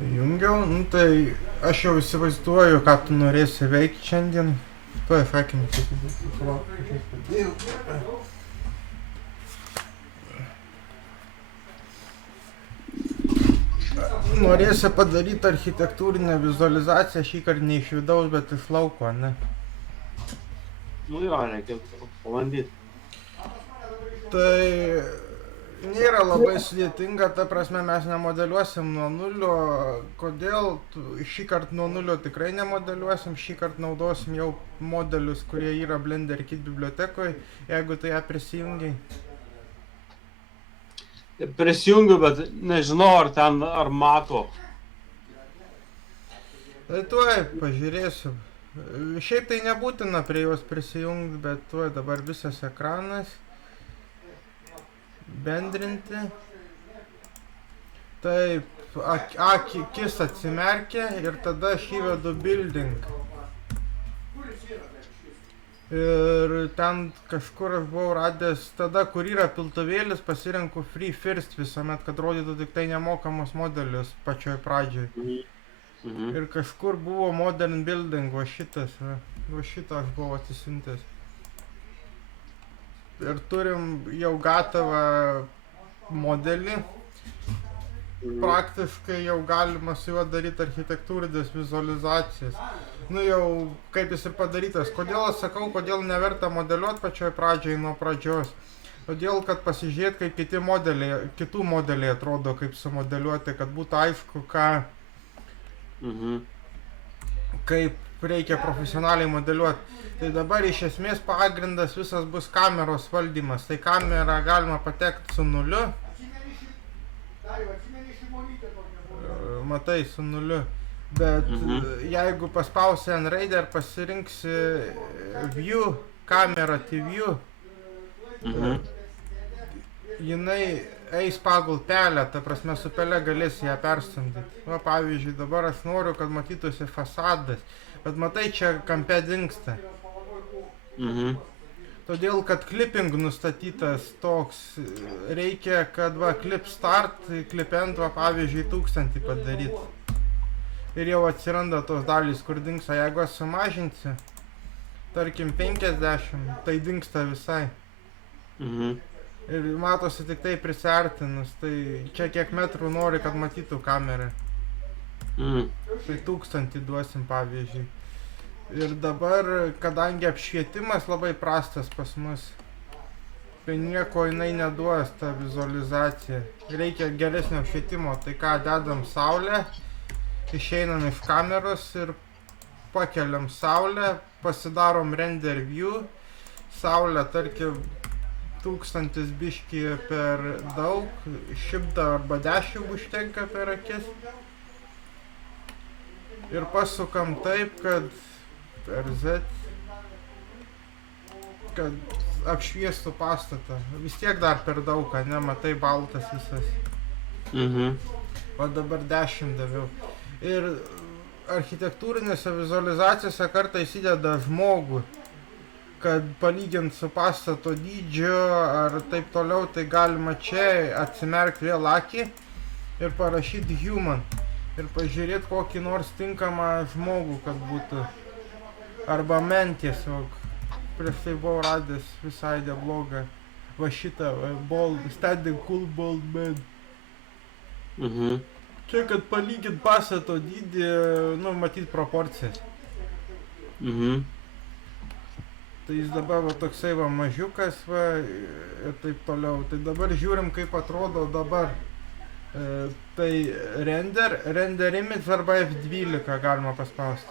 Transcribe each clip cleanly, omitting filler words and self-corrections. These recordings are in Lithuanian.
Jungiau, nu tai aš jau įsivaizduoju, ką tu norėsi veikti šiandien. Tuoj sakėm, norėsi padaryti architektūrinę vizualizaciją šįkart ne iš vidaus, bet iš lauko, ne? Nu jo, reikia pabandyti. Tai nėra labai sudėtinga, ta prasme mes nemodeliuosim nuo nulio. Kodėl šįkart nuo nulio tikrai nemodeliuosim, šįkart naudosim jau modelius, kurie yra Blender Kit bibliotekoje, jeigu tu ją prisijungiai. Prisijungiu, bet nežinau, ar mato. Tai tuoj pažiūrėsim. Šiaip tai nebūtina prie jos prisijungti, bet tuoj dabar visas ekranas. Bendrinti. Taip, akis atsimerkia ir tada aš įvedu building. Ir ten kažkur aš buvau radęs, tada kur yra piltuvėlis, pasirenku free first visuomet, kad rodytų tik tai nemokamus modelius pačioj pradžioj. Ir kažkur buvo modern building, va šitas, va šitą aš buvau atsisiuntęs. Ir turim jau gatavą modelį. Praktiškai jau galima su juo daryti architektūrinės vizualizacijas. Nu jau kaip jis ir padarytas. Kodėl aš sakau, kodėl neverta modeliuoti pačioj pradžioj nuo pradžios? Todėl, kad pasižiūrėt, kaip kitų modeliai atrodo, kaip sumodeliuoti, kad būtų aišku, kaip reikia profesionaliai modeliuoti. Tai dabar iš esmės pagrindas visas bus kameros valdymas. Tai kamerą galima patekti su nuliu. Matai, su nuliu. Bet jeigu paspausi ant raidę ir pasirinksi view, camera to view, jinai eis pagal pelę, ta prasme su pele galėsi ją perstumdyti. Va, pavyzdžiui, dabar aš noriu, kad matytųsi fasadas, bet matai, čia kampe dingsta. Todėl, kad clipping nustatytas toks, reikia, kad va, clip start, clip end, va, pavyzdžiui, 1000 padaryti. Ir jau atsiranda tos dalys, kur dingsta. Jeigu aš sumažinsiu, tarkim 50, tai dingsta visai. Ir matosi tik tai prisiartinus, tai čia kiek metrų nori, kad matytų kamerą. Tai 1000 duosim pavyzdžiui. Ir dabar, kadangi apšvietimas labai prastas pas mus, tai nieko jinai neduos ta vizualizacija. Reikia geresnio apšvietimo, tai ką, dedam saulę, išeinam iš kameros ir pakeliam saulę, pasidarom render view, saulę tarkim 1000 biškį per daug, 100 arba 10 užtenka per akis. Ir pasukam taip, kad per Z, kad apšviestų pastatą. Vis tiek dar per daug, ne, matai, baltas visas. O dabar 10 daviau. Ir architektūrinėse vizualizacijose kartais įdeda žmogų, kad palygint su pastato dydžiu ar taip toliau, tai galima čia atsimerkti vėl akį ir parašyti human. Ir pažiūrėti kokį nors tinkamą žmogų, kad būtų. Arba men tiesiog. Prieš tai buvau radęs visai neblogą. Va šitą, bold, standing cool bold man. Čia, kad palygint pastato dydį, nu, matyt proporcijas. Tai jis dabar va toksai va mažiukas va ir taip toliau. Tai dabar žiūrim, kaip atrodo dabar. Tai render image arba F12 galima paspausti.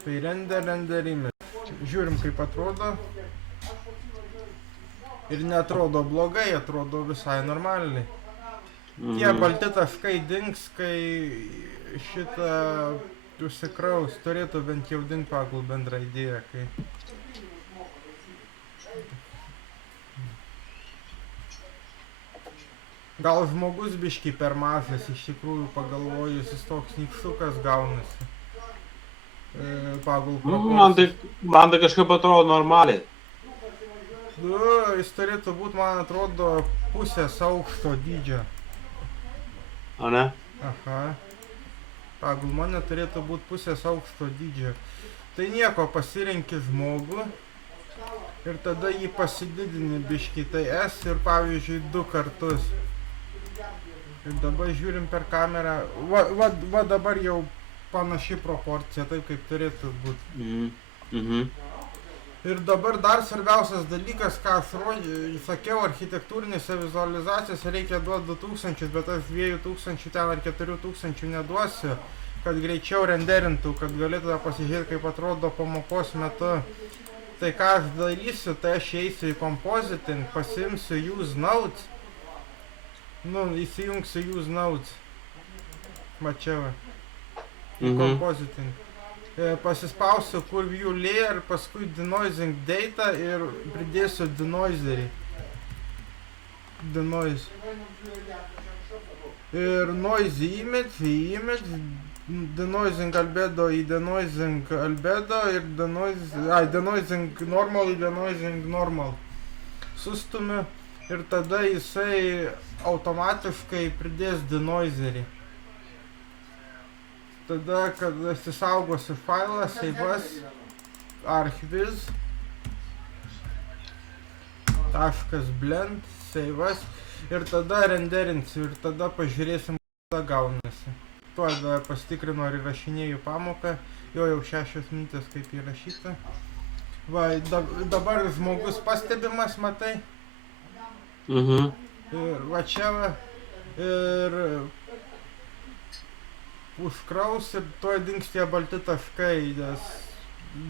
Tai render image. Žiūrim, kaip atrodo. Ir neatrodo blogai, atrodo visai normaliai. Tie balti taškai dings, kai šitą užsikraus, turėtų bent jau dingt pagal bendrą idėją, kai... Gal žmogus biškį per mažas, iš tikrųjų pagalvojus, jis toks nykštukas gaunasi. Pagal proporcijas. Man tai kažkaip atrodo normaliai. Nu, jis turėtų būti, man atrodo, pusės aukšto dydžio. O ne? Aha. Pagal mane turėtų būti pusės aukšto dydžio. Tai nieko, pasirenki žmogų ir tada jį pasididini biškį, tai S ir pavyzdžiui 2 kartus. Ir dabar žiūrim per kamerą, va dabar jau panaši proporcija, taip kaip turėtų būti. Ir dabar dar svarbiausias dalykas, ką aš sakiau, architektūrinėse vizualizacijose reikia duoti 2000, bet aš 2000 ten ar 4000 neduosiu, kad greičiau renderintų, kad galėtume pasižiūrėti, kaip atrodo pamokos metu. Tai ką aš darysiu, tai aš eisiu į Compositing, pasiimsiu Use Notes, įsijungsiu Use Notes, mačiau, į Compositing. Pasispausiu kur View Layer, paskui Denoising Data ir pridėsiu Denoiserį. Denoise. Ir Noise Image, Denoising Albedo į Denoising Albedo ir Denoising Normal į Denoising Normal. Sustumiu ir tada jisai automatiškai pridės Denoiserį. Tada, kad atsisaugosiu failą, Save As, Archviz, .blend, Save As ir tada renderinsiu ir tada pažiūrėsim, ką gaunasi. Tuo pasitikrinu, ar įrašinėju pamoką, jau 6 minutės kaip įrašyta. Va, dabar žmogus pastebimas, matai. Ir va čia va, ir užkraus ir tuoj dings tie balti taškai, nes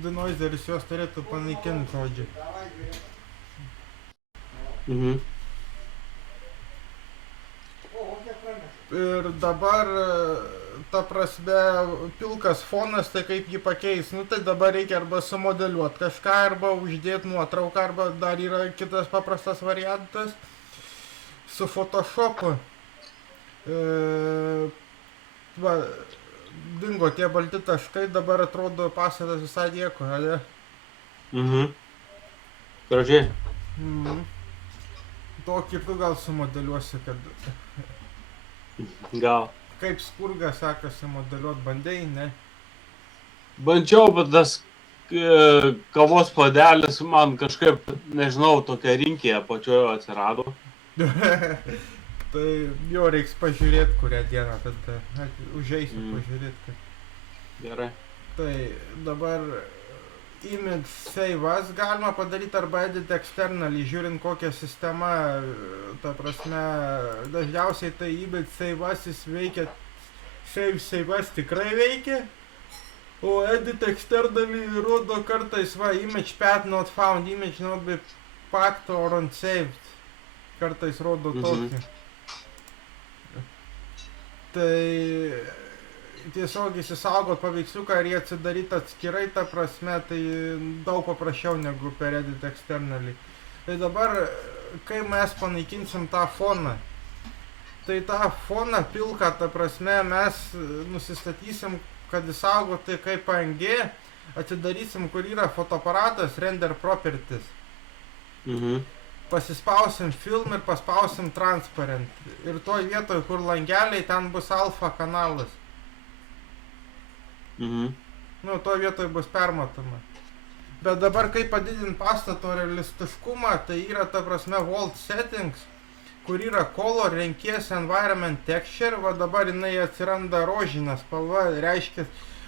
denoiseris juos turėtų panaikinti, žodžiu. Ir dabar, ta prasme, pilkas fonas, tai kaip jį pakeis, tai dabar reikia arba sumodeliuoti kažką, arba uždėti nuotrauką, arba dar yra kitas paprastas variantas su Photoshopu. Va, dingo tie balti taškai, dabar atrodo pastatas visai nieko, ne? Gražiai. Tokį tu gal sumodeliuosi, kad... Gal. Kaip spurgą sekasi modeliuoti, bandėjai, ne? Bandžiau, bet tas kavos puodelis man kažkaip, nežinau, tokia rinkė apačioje atsirado. Tai jo reiks pažiūrėti, kurią dieną, tada užeisiu pažiūrėti. Gerai. Tai dabar Image Save As galima padaryti arba Edit Externally, žiūrint kokią sistemą, ta prasme, dažniausiai tai Image Save As jis veikia, Save As tikrai veikia, o Edit Externally rodo kartais, va, Image Path Not Found, Image Not Be Packed or Unsaved, kartais rodo tokį. Tai tiesiog įsisaugot paveiksliuką ir jį atsidaryti atskirai, ta prasme, tai daug paprasčiau negu per Edit Externally. Tai dabar, kai mes panaikinsim tą foną, tai tą foną pilką, ta prasme, mes nusistatysim, kad įsaugoti kaip PNG, atidarysim, kur yra fotoaparatas, Render Properties. Pasispausim Film ir paspausim Transparent. Ir toj vietoj, kur langeliai, ten bus alfa kanalas. Toj vietoj bus permatoma. Bet dabar, kaip padidinti pastato realistiškumą, tai yra, ta prasme, Vault Settings, kur yra Color, renkies Environment Texture, va dabar jinai atsiranda rožinė spalva, reiškia,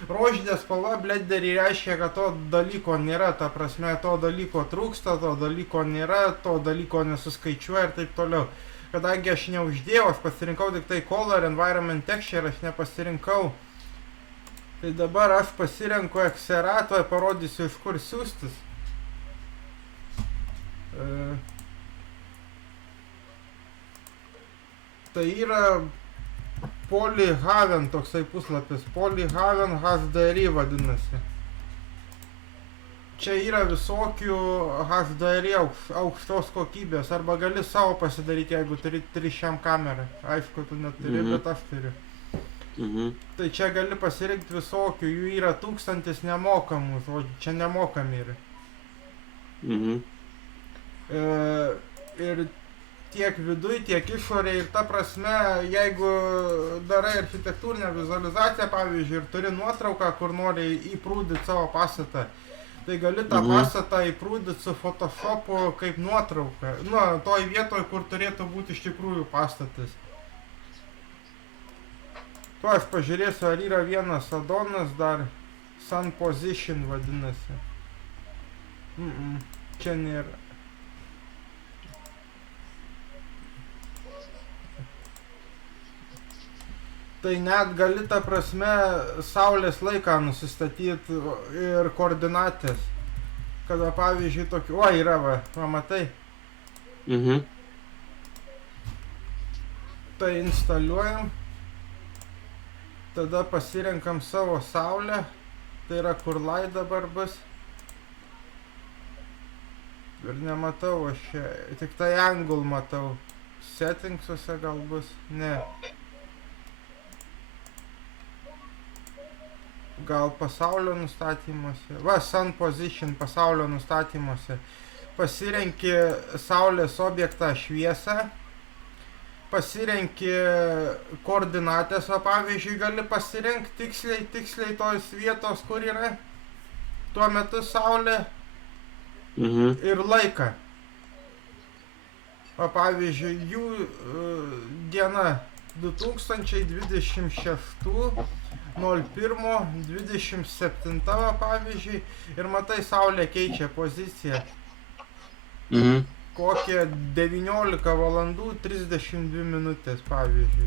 rožinė spalva blenderį reiškia, kad to dalyko nėra, ta prasme, to dalyko trūksta, to dalyko nėra, to dalyko nesuskaičiuoja ir taip toliau. Kadangi aš neuždėjau, aš pasirinkau tik tai Color, Environment Texture, aš nepasirinkau. Tai dabar aš pasirenku Xeratą, parodysiu, iš kur siūstis. Tai yra Polyhaven toksai puslapis, Polyhaven HDRI vadinasi. Čia yra visokių HDRI aukštos kokybės, arba gali savo pasidaryti, jeigu turi 300 kamerą. Aišku, tu neturi, bet aš turiu. Tai čia gali pasirinkti visokių, jų yra 1000 nemokamų, žodžiu, čia nemokami yra. Ir tiek viduj, tiek išorėje ir ta prasme, jeigu darai architektūrinę vizualizaciją, pavyzdžiui, ir turi nuotrauką, kur nori įprūdyti savo pastatą, tai gali tą pastatą įprūdyti su Photoshopu kaip nuotrauką, nu, toj vietoj, kur turėtų būti iš tikrųjų pastatas. Tuo aš pažiūrėsiu, ar yra vienas adonas dar, Sun Position vadinasi. Čia nėra. Tai net gali, ta prasme, saulės laiką nusistatyti ir koordinatės. Kada, pavyzdžiui, tokį... O, yra, va, matai? Tai instaliuojam. Tada pasirenkam savo saulę. Tai yra, kur light dabar bus. Ir nematau aš čia. Tik tai angle matau. Settingsuose gal bus. Ne. Gal pasaulio nustatymuose. Va, Sun Position pasaulio nustatymuose. Pasirenki saulės objektą šviesą. Pasirenki koordinatės, o pavyzdžiui gali pasirinkti tiksliai tos vietos, kur yra tuo metu saulė ir laiką. O pavyzdžiui, jų diena 2026 01.27 pavyzdžiui, ir matai, saulė keičia poziciją. Kokie 19 valandų 32 minutės, pavyzdžiui.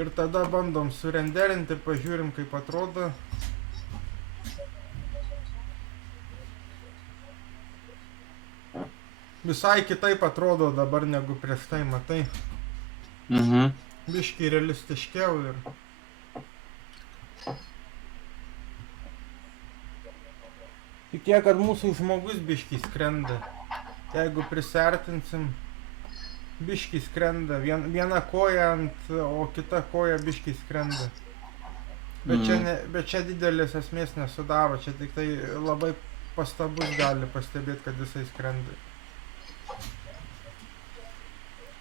Ir tada bandom surenderinti ir pažiūrim, kaip atrodo. Visai kitaip atrodo dabar negu prieš tai, matai. Biškai realistiškiau ir... Tik tiek, kad mūsų žmogus biškai skrenda. Jeigu prisiartinsim, biškai skrenda. Viena koja ant, o kita koja biškai skrenda. Bet čia didelės esmės nesudaro. Čia tik tai labai pastabus gali pastebėti, kad jisai skrenda.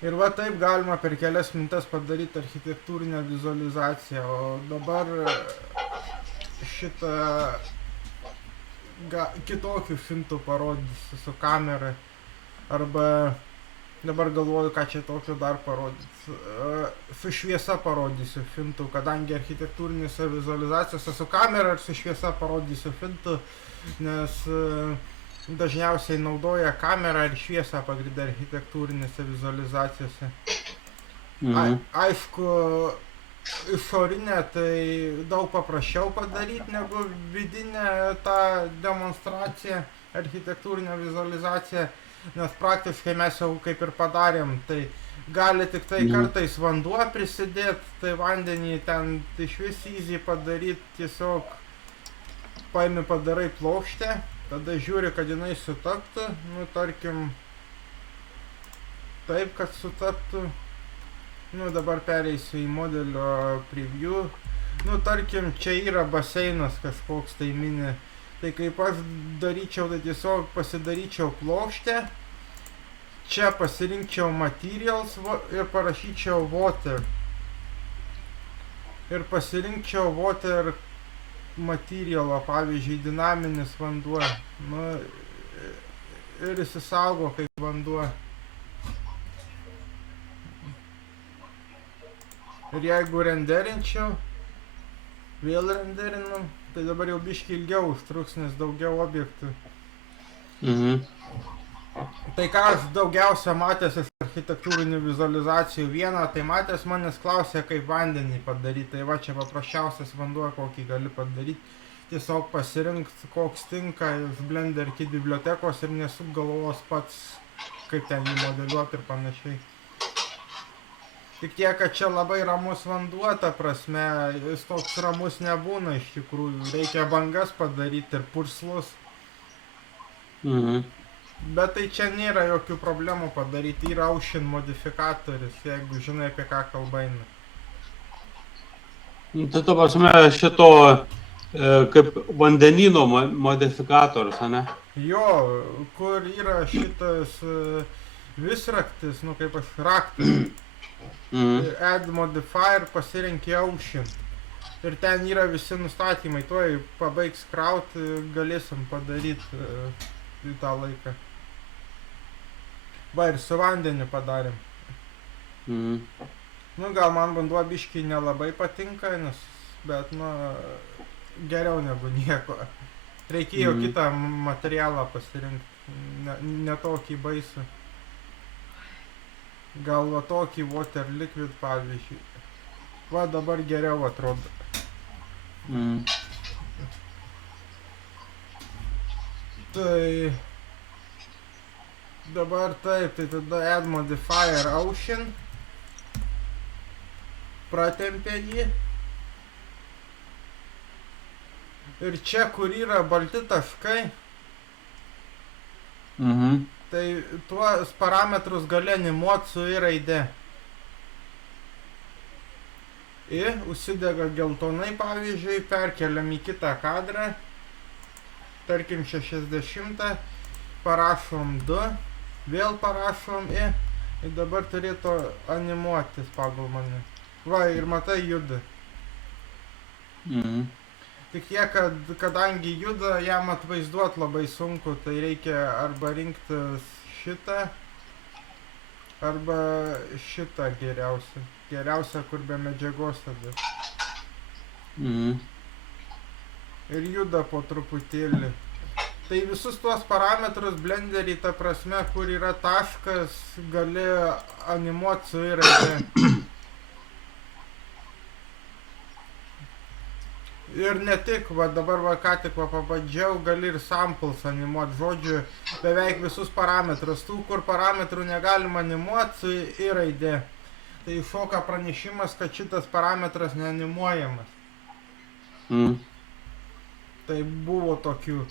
Ir va taip galima per kelias minutes padaryti architektūrinę vizualizaciją. O dabar šitą kitokių fintų parodysiu su kamera. Arba dabar galvoju, ką čia tokio dar parodyti. Su šviesa parodysiu fintų, kadangi architektūrinėse vizualizacijose su kamera ir su šviesa parodysiu fintų, nes dažniausiai naudoja kamerą ir šviesą pagrinde architektūrinėse vizualizacijose. Aišku, išorinę tai daug paprasčiau padaryti negu vidinę tą demonstraciją, architektūrinę vizualizaciją, nes praktiškai mes jau kaip ir padarėm, tai gali tik tai kartais vanduo prisidėti, tai vandenį ten išvis easy padaryti, tiesiog paimi padarai plokštę, tada žiūri, kad jinai sutaptų, nu tarkim, taip, kad sutaptų. Nu dabar pereisiu į modelio preview. Nu tarkim, čia yra baseinas kažkoks tai mini. Tai kaip aš daryčiau, tai tiesiog pasidaryčiau plokštę. Čia pasirinkčiau materials ir parašyčiau water. Ir pasirinkčiau water materialą, pavyzdžiui, dinaminis vanduo. Nu, ir įsisaugo kaip vanduo. Ir jeigu renderinčiau, vėl renderinam, tai dabar jau biškai ilgiau užtruks, nes daugiau objektų. Tai ką aš daugiausia matęs iš architektūrinių vizualizacijų vieną, tai matęs manęs klausė, kaip vandenį padaryti. Tai va čia paprasčiausias vanduo, kokį gali padaryti. Tiesiog pasirinkti, koks tinka iš Blender Kit bibliotekos ir nesuk galvos pats, kaip ten jį modeliuoti ir panašiai. Tik tiek, kad čia labai ramus vanduo, ta prasme, jis toks ramus nebūna iš tikrųjų. Reikia bangas padaryti ir purslus. Bet tai čia nėra jokių problemų padaryti, yra Ocean modifikatorius, jeigu žinai, apie ką kalba eina. Tai ta prasme šito kaip vandenino modifikatorius, ane? Jo, kur yra šitas visraktis, nu kaip aš raktas. Mhm. Ir add modifier pasirenki Ocean. Ir ten yra visi nustatymai, tuoj pabaigs krauti, galėsim padaryti į tą laiką. Va ir su vandeniu padarėm. Mhm. Nu gal man vanduo biškai nelabai patinka, bet nu geriau negu nieko. Reikėjo kitą materialą pasirinkti, ne tokį baisų. Gal va tokį water liquid pavyzdžiui. Va dabar geriau atrodo. Mhm. Tai dabar taip, tai tada add modifier Ocean. Pratempė jį. Ir čia, kur yra balti taškai, Mhm. tai tuos parametrus gali animuoti su I raide. I užsidega geltonai, pavyzdžiui, perkeliam į kitą kadrą, tarkim 60, parašom 2, vėl parašom I, ir dabar turėtų animuotis pagal mane. Va, ir matai, juda. Mhm. Tik tiek, kad kadangi juda, jam atvaizduot labai sunku, tai reikia arba rinktis šitą, arba šitą geriausia. Geriausia, kur be medžiagos tada. Mhm. Ir juda po truputėlį. Tai visus tuos parametrus blenderį, ta prasme, kur yra taškas, gali animuoti su I raide. Ir ne tik, va dabar va ką tik va pabandžiau, gali ir samples animuoti, žodžiu, beveik visus parametrus. Tų, kur parametrų negalima animuoti su I raide. Tai iššoka pranešimas, kad šitas parametras neanimuojamas. Mhm. Tai buvo tokių.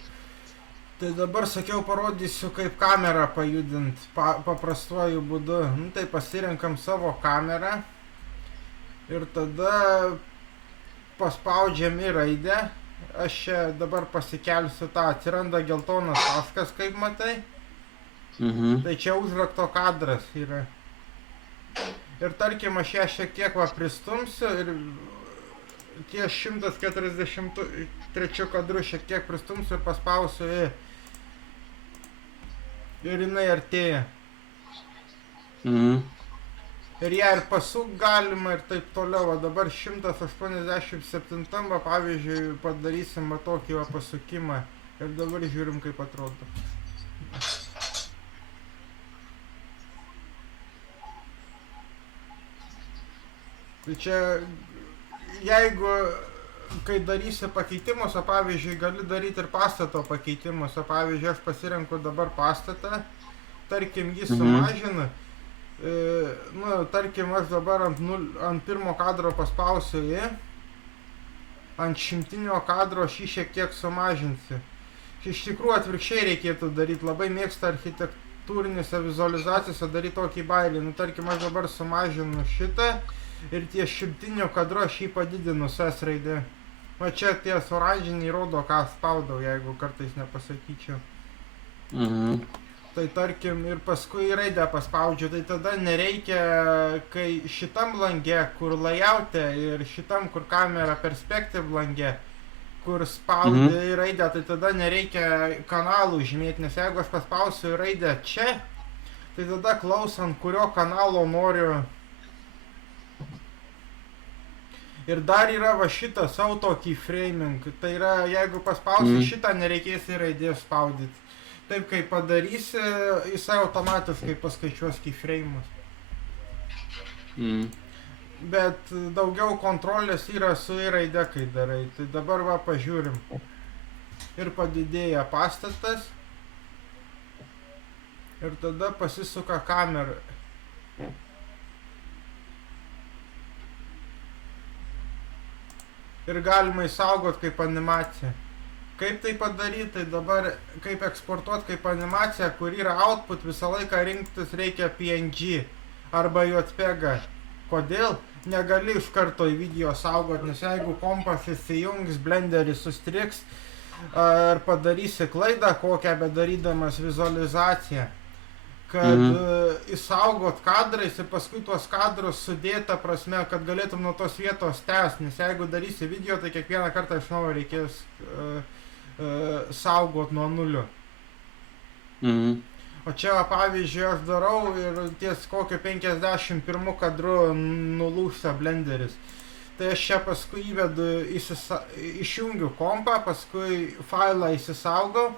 Tai dabar sakiau, parodysiu, kaip kamerą pajudint paprastuoju būdu. Nu, tai pasirenkam savo kamerą. Ir tada paspaudžiam I raidę. Aš čia dabar pasikelsiu tą, atsiranda geltonas taškas, kaip matai. Mhm. Tai čia užrakto kadras yra. Ir tarkim, aš ją šiek tiek va pristumsiu ir ties 143 kadru šiek tiek pristumsiu ir paspausiu I. Ir jinai artėja. Mhm. Ir ją ir pasuk galima ir taip toliau. Va dabar 187, va pavyzdžiui, padarysim va tokį va pasukimą. Ir dabar žiūrim, kaip atrodo. Tai čia, jeigu, kai darysi pakeitimus, o pavyzdžiui, gali daryti ir pastato pakeitimus, o pavyzdžiui, aš pasirenku dabar pastatą, tarkim, jį sumažinu, nu, tarkim, aš dabar ant pirmo kadro paspausiu I, ant 100 kadro aš jį šiek tiek sumažinsiu. Iš tikrųjų atvirkščiai reikėtų daryti, labai mėgsta architektūrinėse vizualizacijose daryti tokį bailį. Nu, tarkim, aš dabar sumažinu šitą ir ties 100 kadro aš jį padidinu su S raide. Va čia ties oranžiniai rodo, ką spaudau, jeigu kartais nepasakyčiau. Mhm. Tai tarkim ir paskui raidę paspaudžiu, tai tada nereikia, kai šitam lange, kur layout'e ir šitam, kur kamera perspektyv lange, kur spaudai raidę, tai tada nereikia kanalų žymėti, nes jeigu aš paspausiu raidę čia, tai tada klausant, kurio kanalo noriu. Ir dar yra va šitas auto keyframing, tai yra, jeigu paspausi šitą, nereikės į raidės spaudyti. Taip, kai padarysi, jisai automatiškai paskaičiuos keyframe'us. Bet daugiau kontrolės yra su I raide, kai darai. Tai dabar va pažiūrim. Ir padidėja pastatas. Ir tada pasisuka kamera. Ir galima įsaugot kaip animaciją. Kaip tai padaryti, tai dabar kaip eksportuoti kaip animaciją, kur yra output, visą laiką rinktis reikia PNG arba JPEG. Kodėl? Negali iš karto į video saugot, nes jeigu kompas įsijungs, blenderis sustriks ar padarysi klaidą kokią bedarydamas vizualizaciją, kad įsaugot kadrais ir paskui tuos kadrus sudėta prasme, kad galėtum nuo tos vietos tęsti, nes jeigu darysi video, tai kiekvieną kartą iš naujo reikės saugot nuo nulio. O čia, pavyzdžiui, aš darau ir ties kokio 51 kadru nulūžta blenderis. Tai aš čia paskui įvedu, išjungiu kompą, paskui failą įsisaugau.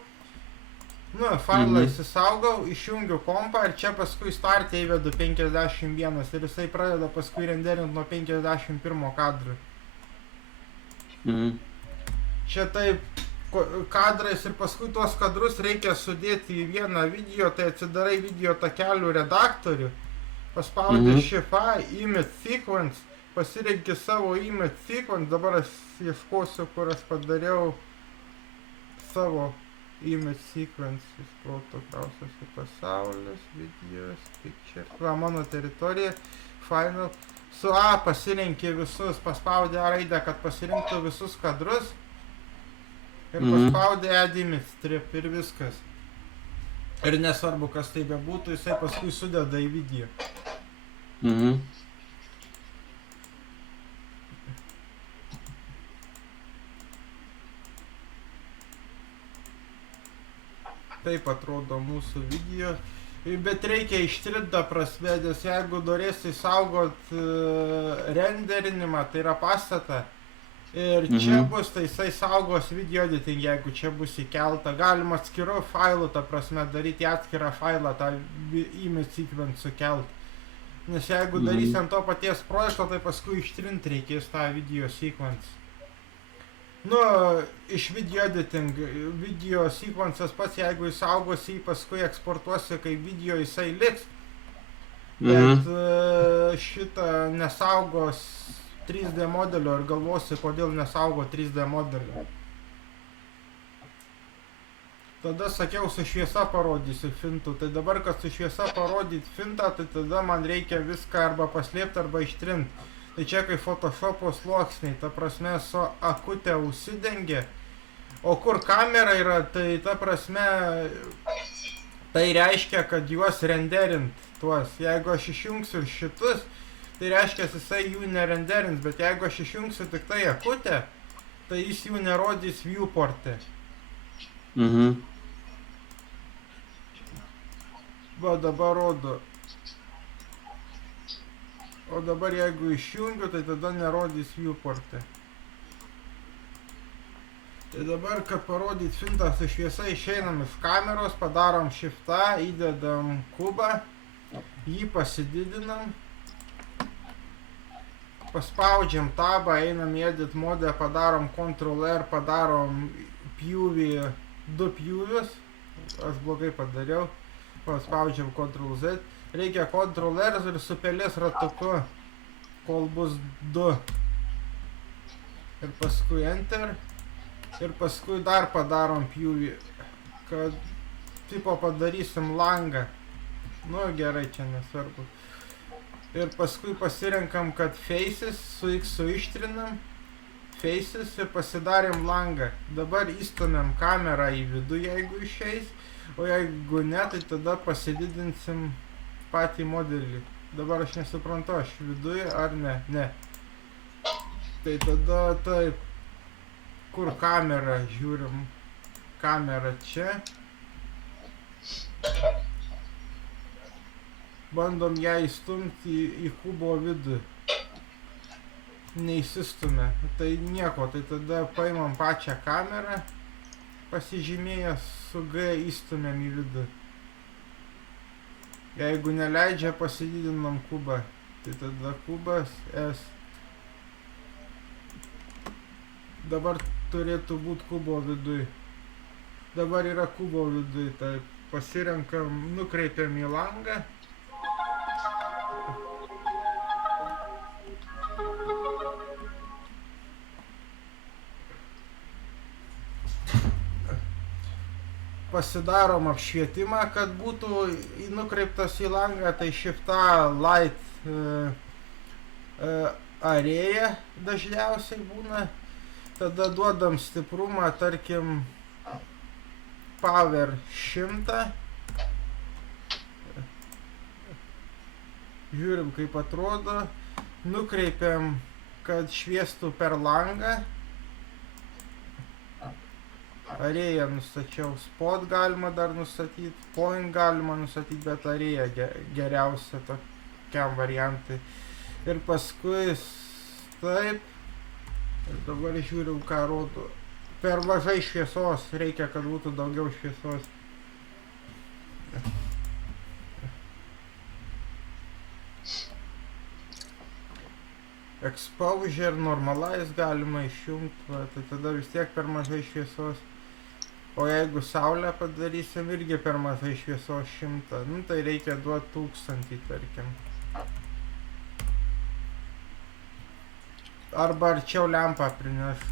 Įsisaugau, išjungiu kompą ir čia paskui startę įvedu 51 ir jisai pradeda paskui renderinti nuo 51 kadrų. Čia taip kadrais ir paskui tuos kadrus reikia sudėti į vieną video, tai atsidarai video takelių redaktorių, paspaudi Shift A, Image Sequence, pasirenki savo Image Sequence, dabar aš ieškosiu, kur aš padariau savo Image Sequence, iš proto krausiasi pasaulis, videos, picture, va mano teritorija, Final, su A pasirenki visus, paspaudi A raidę, kad pasirinktų visus kadrus ir paspaudi Add Image Strip ir viskas. Ir nesvarbu, kas tai bebūtų, jisai paskui sudeda į video. Taip atrodo mūsų video, bet reikia ištrinti prasme, nes jeigu norėsi saugot renderinimą, tai yra pastatą, ir čia bus, tai jisai saugos video editing, jeigu čia bus įkelta, galima atskirų failų, ta prasme, daryti atskirą failą, tą image sequence sukelt, nes jeigu darysi ant to paties projekto, tai paskui ištrinti reikės tą video sequence. Iš video editing, video sequences pats, jeigu įsaugosi, jį paskui eksportuosi, kai video jisai liks, bet šitą nesaugos 3D modelio ir galvosi, kodėl nesaugo 3D modelio. Tada sakiau, su šviesa parodysiu fintų, tai dabar, kad su šviesa parodyti fintą, tai tada man reikia viską arba paslėpti, arba ištrinti. Tai čia kai Photoshopo sluoksniai, ta prasme, su akutė užsidengia, o kur kamera yra, tai ta prasme, tai reiškia, kad juos renderint tuos. Jeigu aš išjungsiu šitus, tai reiškia, jisai jų nerenderins, bet jeigu aš išjungsiu tik tai akutę, tai jis jų nerodys viewporte. Va, dabar rodo. O dabar jeigu išjungiu, tai tada nerodys viewporte. Tai dabar, kad parodyt fintą su šviesa, išeinam iš kameros, padarom Shift A, įdedam kubą, jį pasididinam, paspaudžiam tabą, einam į Edit modę, padarom Ctrl R, padarom pjūvį, 2 pjūvius, aš blogai padariau, paspaudžiam Ctrl Z. Reikia Ctrl R ir su pelės ratuku, kol bus 2. Ir paskui Enter. Ir paskui dar padarom pjūvį, kad tipo padarysim langą. Gerai, čia nesvarbu. Ir paskui pasirenkam, kad Faces, su X ištrinam. Faces ir pasidarėm langą. Dabar įstumėm kamerą į vidų, jeigu išeis. O jeigu ne, tai tada pasididinsim patį modelį. Dabar aš nesuprantu, aš viduje ar ne? Ne. Tai tada taip, kur kamera, žiūrim, kamera čia. Bandom ją įstumti į kubo vidų. Neįsistumė. Tai nieko, tai tada paimam pačią kamerą, pasižymėjęs su G įstumėm į vidų. Jeigu neleidžia, pasididinam kubą, tai tada kubas S. Dabar turėtų būti kubo viduj. Dabar yra kubo viduj, tai pasirenkam, nukreipiam į langą. Pasidarom apšvietimą, kad būtų nukreiptas į langą, tai Shift A Light Area dažniausiai būna. Tada duodam stiprumą, tarkim, Power 100. žiūrim kaip atrodo, nukreipiam, kad šviestų per langą. Arėją nustačiau, spot galima dar nustatyti, point galima nustatyti, bet arėja geriausia tokiam variantui. Ir paskui taip, ir dabar žiūrim ką rodo. Per mažai šviesos, reikia, kad būtų daugiau šviesos. Exposure, normalize galima išjungti, tai tada vis tiek per mažai šviesos. O jeigu saulę padarysim, irgi per mažai šviesos 100, nu tai reikia duoti 1000, tarkim. Arba arčiau lempą prinešti.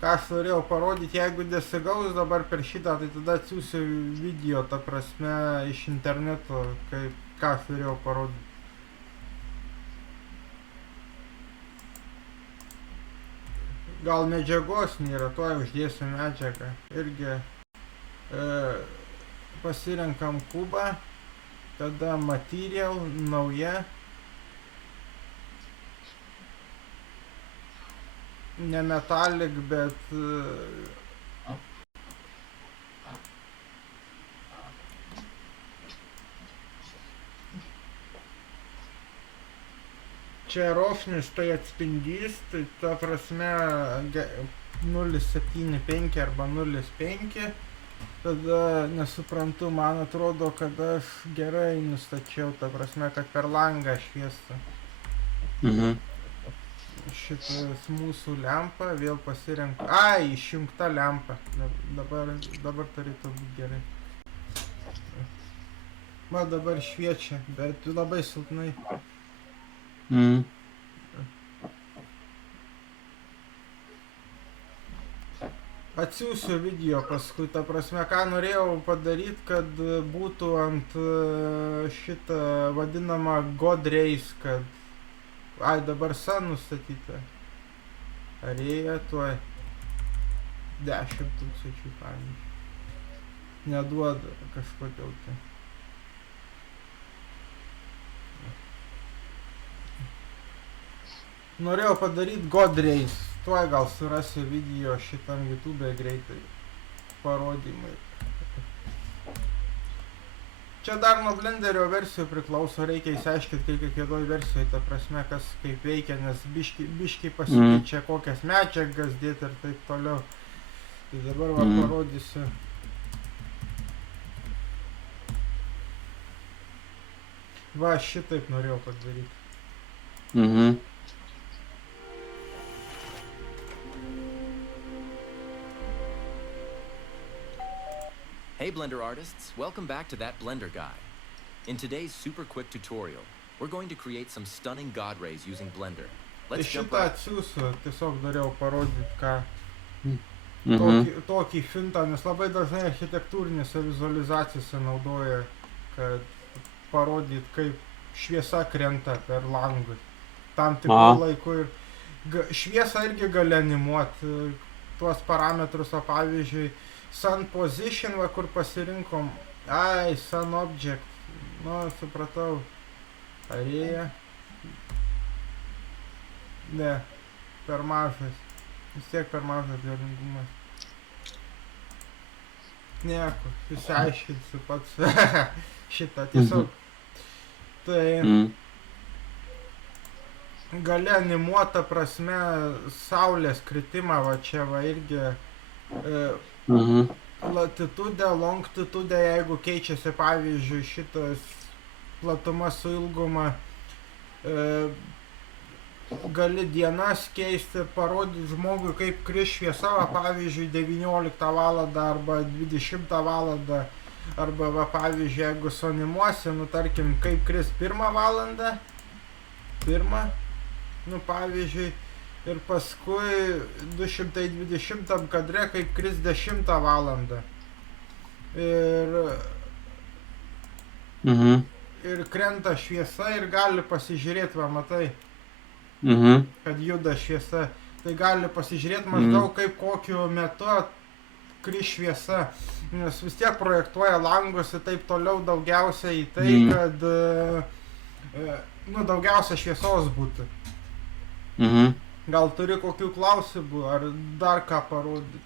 Ką aš norėjau parodyti, jeigu desigaus dabar per šitą, tai tada atsiųsiu video, ta prasme, iš interneto, ką aš norėjau parodyti. Gal medžiagos nėra, tuoj uždėsiu medžiagą. Irgi pasirenkam kubą, tada material, nauja. Ne metalik, bet čia rofnis tai atspindys, tai ta prasme 0,75 arba 0,5. Tada nesuprantu, man atrodo, kad aš gerai nustačiau, ta prasme, kad per langą šviestų. Šitas mūsų lempa, vėl pasirenku. Ai, išjungta lempa. Dabar turėtų būti gerai. Man dabar šviečia, bet labai silpnai. Atsiųsiu video paskui, ta prasme, ką norėjau padaryti, kad būtų ant šitą vadinamą God Rays, kad... Ai, dabar sun nustatyta. Arėja tuoj 10 000, pavyzdžiui. Neduoda kažkodėl tai. Norėjau padaryti God Rays. Tuoj gal surasiu video šitam YouTube greitai parodymai. Čia dar nuo Blenderio versijų priklauso, reikia įsiaiškinti kiekvienoj versijoje, ta prasme, kas kaip veikia, nes biški pasikeičia kokias medžiagas dėti ir taip toliau. Tai dabar va parodysiu. Va, šitaip norėjau padaryti. Hey Blender artists, welcome back to That Blender Guy. In today's super quick tutorial, we're going to create some stunning God rays using Blender. Let's jump Šitą right. atsiųsiu, tiesiog norėjau parodyti, ką tokį fintą, nes labai dažnai architektūrinėse vizualizacijose naudoja, kad parodyti, kaip šviesa krenta per langus. Tam tikrų laikų ir šviesą irgi gali animuoti, tuos parametrus, o pavyzdžiui, Sun Position, va, kur pasirinkom, Sun Object, nu, supratau, arėja, ne, per mažas, vis tiek per mažas galingumas. Nieko, išsiaiškinsiu pats šitą, tiesiog, tai gali animuota prasme saulės kritimą, va čia va irgi, latitude, longitude, jeigu keičiasi pavyzdžiui šitas platuma su ilguma, gali dienas keisti, parodyti žmogui kaip kris šviesa, pavyzdžiui 19 valandą arba 20 valandą, arba va, pavyzdžiui jeigu suanimuosi, nu tarkim kaip kris 1 valandą, nu pavyzdžiui, ir paskui 220 kadre kaip kris 10 valandą. Ir krenta šviesa ir gali pasižiūrėti, va matai, kad juda šviesa. Tai gali pasižiūrėti maždaug kaip kokiu metu kris šviesa. Nes vis tiek projektuoja langus ir taip toliau daugiausiai į tai, kad Nu, daugiausia šviesos būtų. Mhm. Gal turi kokių klausimų, ar dar ką parodyti?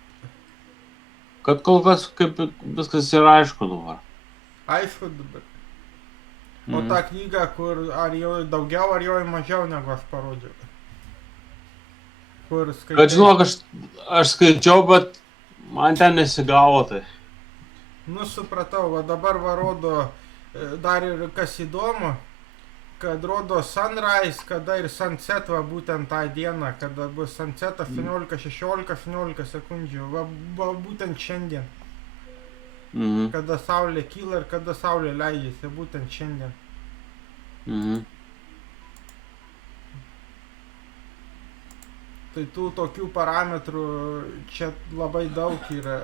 Kad kol kas kaip viskas yra aišku dabar. Aišku dabar. O Mhm. ta knyga, kur ar jau daugiau, ar jau mažiau negu aš parodžiau? Kur skaitai? Kad žinok, aš skaičiau, bet man ten nesigavo tai. Nu, supratau, va dabar va rodo, dar ir kas įdomu, kad rodo sunrise, kada ir sunset va būtent tą dieną, kada bus sunsetas 15-16 sekundžių, va būtent šiandien, Mhm. kada saulė kyla ir kada saulė leidžiasi, būtent šiandien. Mhm. Tai tų tokių parametrų čia labai daug yra.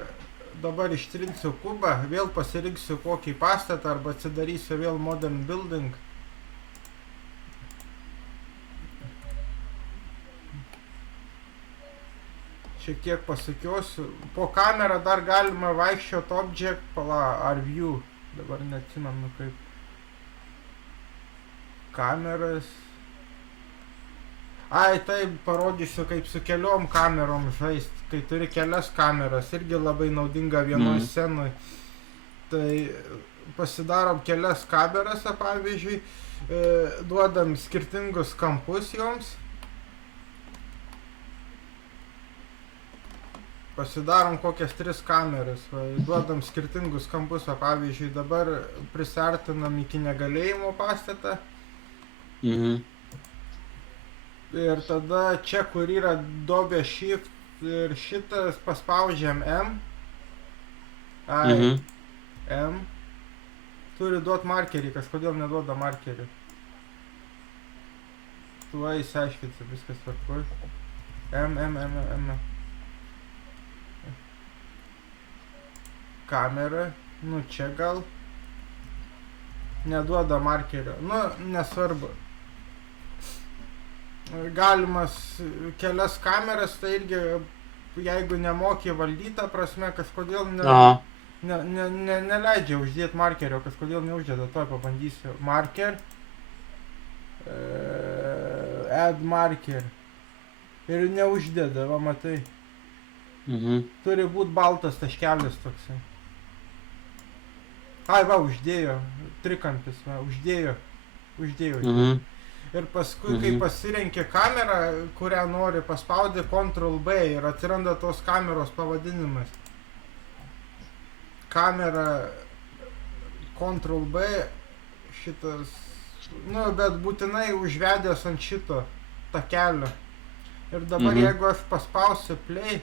Dabar ištrinsiu kubą, vėl pasirinksiu kokį pastatą arba atsidarysiu vėl modern building. Šiek tiek pasukiosiu. Po kamerą dar galima vaikščiot object, ar view. Dabar neatsimenu kaip. Kameras. Ai, taip, parodysiu kaip su keliom kamerom žaist, kai turi kelias kameras, irgi labai naudinga vienoj scenoj. Tai pasidarom kelias kameras, pavyzdžiui, duodam skirtingus kampus joms. Pasidarom kokias 3 kameras, duodam skirtingus kampus, pavyzdžiui, dabar prisartinam iki negalėjimo pastatą. Mhm. Ir tada čia, kur yra dobė shift ir šitas, paspaudžiam M. Ai, Mhm. M. Turi duot markerį, kažkodėl neduoda markerį. Tuo įsiaiškinsi, viskas tvarkoj. M. Kamera. Nu, čia gal. Neduoda markerio. Nu, nesvarbu. Galimas kelias kameras, tai irgi, jeigu nemoki valdyta prasme, kažkodėl neleidžia uždėti markerio, kažkodėl neuždeda, tuoj pabandysiu. Marker, add marker. Ir neuždeda, va matai. Mhm. Turi būti baltas taškelis toksai. Ai, va, uždėjo, trikampis, va, uždėjo. Mhm. Ir paskui, kai pasirenki kamerą, kurią nori, paspaudi Ctrl B ir atsiranda tos kameros pavadinimas. Kamera Ctrl B, šitas, nu, bet būtinai užvedęs ant šito takelio. Ir dabar jeigu aš paspausiu play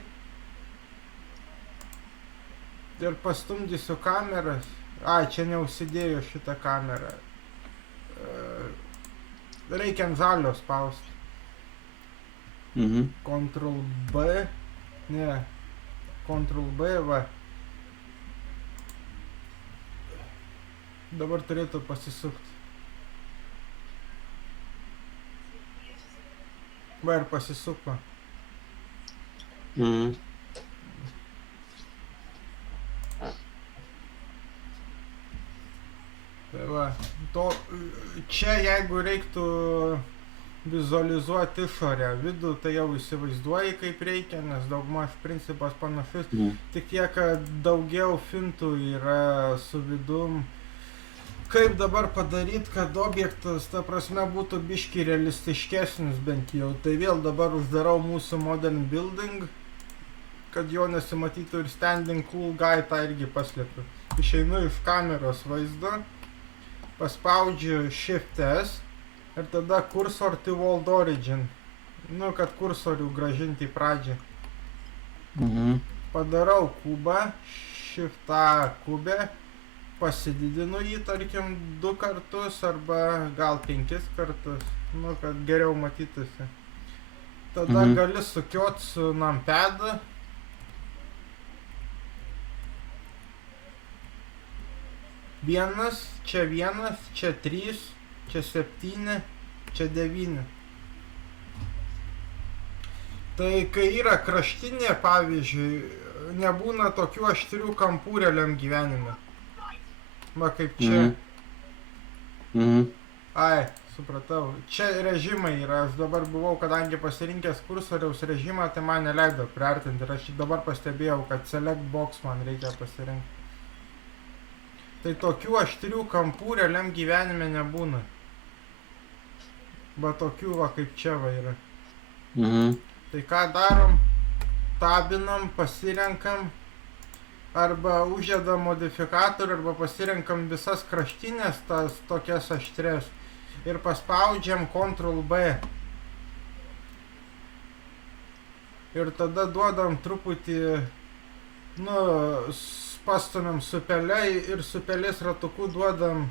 ir pastumdysiu kameras, ai, čia neužsidėjo šitą kamerą. Reikia ant žalio spausti. Mhm. Ctrl B. Ne. Ctrl B, va. Dabar turėtų pasisukti. Va ir pasisuko. Mhm. Tai va, čia jeigu reiktų vizualizuoti išorę, vidų, tai jau įsivaizduoji kaip reikia, nes daugmaž principas panašus, tik tiek, kad daugiau fintų yra su vidum. Kaip dabar padaryti, kad objektas, ta prasme, būtų biški realistiškesnis bent jau, tai vėl dabar uždarau mūsų modern building, kad jo nesimatytų ir standing cool guy, tą irgi paslėpiu. Išeinu iš kameros vaizdo. Paspaudžiu Shift S ir tada kursor to world origin. Nu, kad kursorių grąžinti į pradžią. Padarau kubą, Shift A kubę, pasididinu jį, tarkim, 2 kartus arba gal 5 kartus, nu, kad geriau matytųsi. Tada gali sukiot su numpadu. Vienas, čia 3, čia 7, čia 9. Tai kai yra kraštinė, pavyzdžiui, nebūna tokių aštrių kampų realiam gyvenime. Va kaip čia. Ai, supratau. Čia režimai yra, aš dabar buvau, kadangi pasirinkęs kursoriaus režimą, tai man neleido priartinti ir aš dabar pastebėjau, kad select box man reikia pasirinkti. Tai tokių aštrių kampų realiam gyvenime nebūna. Va tokių va kaip čia va yra. Mhm. Tai ką darom? Tabinam, pasirenkam, arba uždedam modifikatorių, arba pasirenkam visas kraštinės, tas tokias aštrės. Ir paspaudžiam Ctrl B. Ir tada duodam truputį, nu, pastumiam su pele ir su pelės ratuku duodam